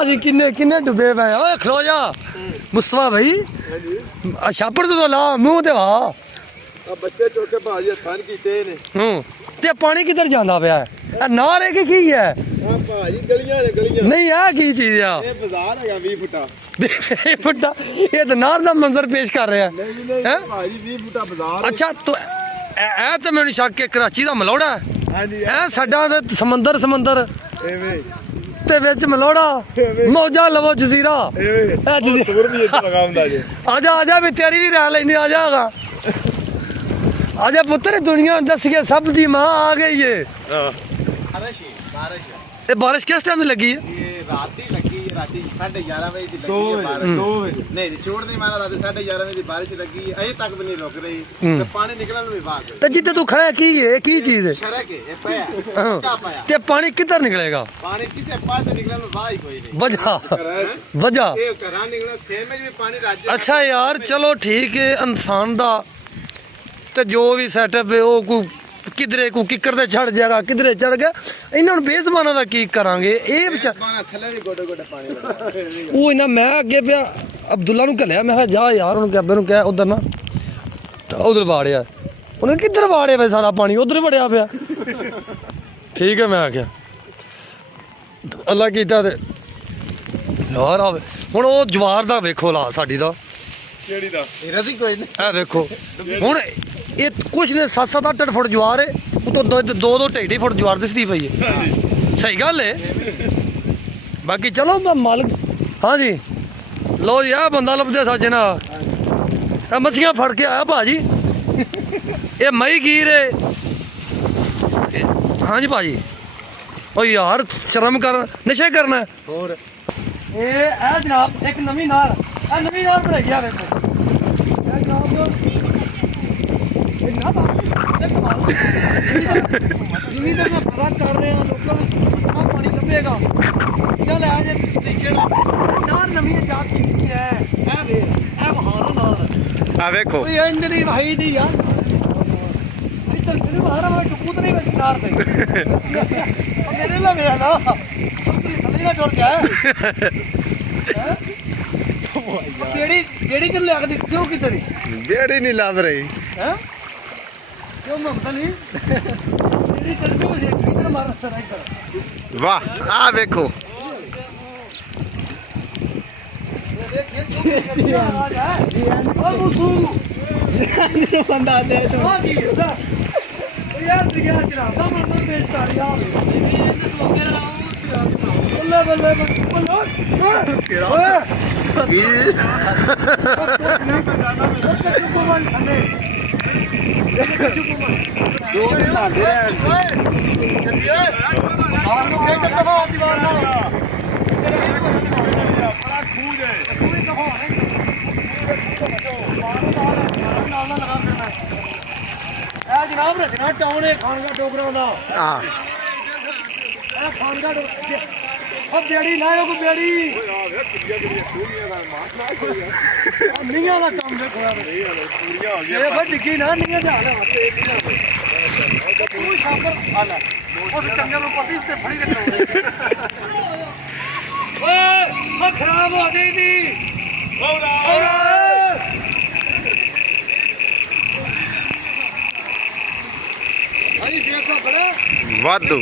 अजी किन्ने किन्ने डुबे पे ओए खलो जा मुस्तफा भाई छापड़ तो ला मुंह ते वा बच्चे चौके भाजी हथां कीते ने ते पानी किधर जांदा पिया है नार है कि की है भाजी गलियां ने गलियां नहीं है की चीज है ये बाजार है 20 फुटा फुटा ये तो नार दा मंजर पेश कर रहा है नहीं भाजी 20 फुटा बाजार अच्छा तो ए तो मैनू शक है कराची दा मलौड़ा है हां जी ए साडा ते समंदर एवे ते विच मलौड़ा मौजा लवो जजीरा एवे ए जजीरा दूर भी इतना लगाउंदा जे आजा भी तेरी भी रह लेनी आजागा आजा पुत्र दुनिया दस गया सब दी मां आ गई है ये बारिश किस टाइम लगी है ये रात ही लगी राती 11:30 बजे दी दो लगी है बजे, बारिश दो बजे। नहीं छोड़ नहीं मारा रात 11:30 बजे दी बारिश लगी है अजे तक भी नहीं रुक रही ते पानी निकलने में बात है ते जिथे तू खड़ा है की है की चीज है सड़क है ये पाया हाँ। क्या पाया ते पानी किधर निकलेगा पानी किसे पास से निकलने में बात ही कोई नहीं वजह ये घरां निकलना सेम में भी पानी राज्य अच्छा यार चलो ठीक है इंसान दा ते जो भी सेटअप है वो कोई किधरे को किकर दे चढ़ जाएगा किधरे चढ़ गया इन्हां नूं बेज़बाना दा की करांगे ए विचार पानी थल्ले भी गोडे गोडे पानी वो इना मैं अगे पे अब्दुल्ला नु घलिया मैं जा यार उन्हें अब्बे नु कह उधर ना तो उधर वाड़िया उन्हें किधर वाड़िया पे सारा पानी उधर वड़िया पिया ठीक है मैं आख्या अल्लाह कीता ते यार हुण ओ जवार दा वेखो ला साडी दा केड़ी दा रजी कोई नहीं ए देखो हुण ये कुछ ने 7-7 8 फुट जवार है तो 2-2 2.5 फुट जवार दिसदी पई है सही गल है बाकी चलो मालिक हाँ जी लो जी आ बंदा लभदे सच ना मच्छियां फड़ के आया भाजी ये मई गिर है हाँ जी भाजी ओ यार शर्म कर नशे करना और ये जनाब एक नवी नार बनाई है देखो जिमीदार में पता कर रहे हैं लोगों को अच्छा पानी लभेगा चल आज तरीके नार नवी जात की है ए बहार नार आ देखो ये इंजन ही भाई दी यार इधर फिर बाहर में टुकू तो नहीं बच नार पे मेरे ला मेरा ना थल्ले ना छोड़ के आया बेड़ी किन ले आके क्यों किधर बेड़ी नहीं लाभ रही हैं क्यों ममता नहीं बेड़ी चल क्यों ये किधर मार रहा है इधर वाह आ देखो बंदा दे तो यार दिया चला मतलब पेश कर यार बल्ले बल्ले बल्ले दो दिन आगे बड़ा खूज है जनाब रचना टाउन है खानगा डोगरा का हां खानगा अब बेड़ी लाओ को बेड़ी निया का काम देखो यार पूरियां हो ये भाई डिग्गी ना निया दा हाल तू शापर आला उस कंगे में पति ते फड़ी रखो ओए खराब हो गई थी वादू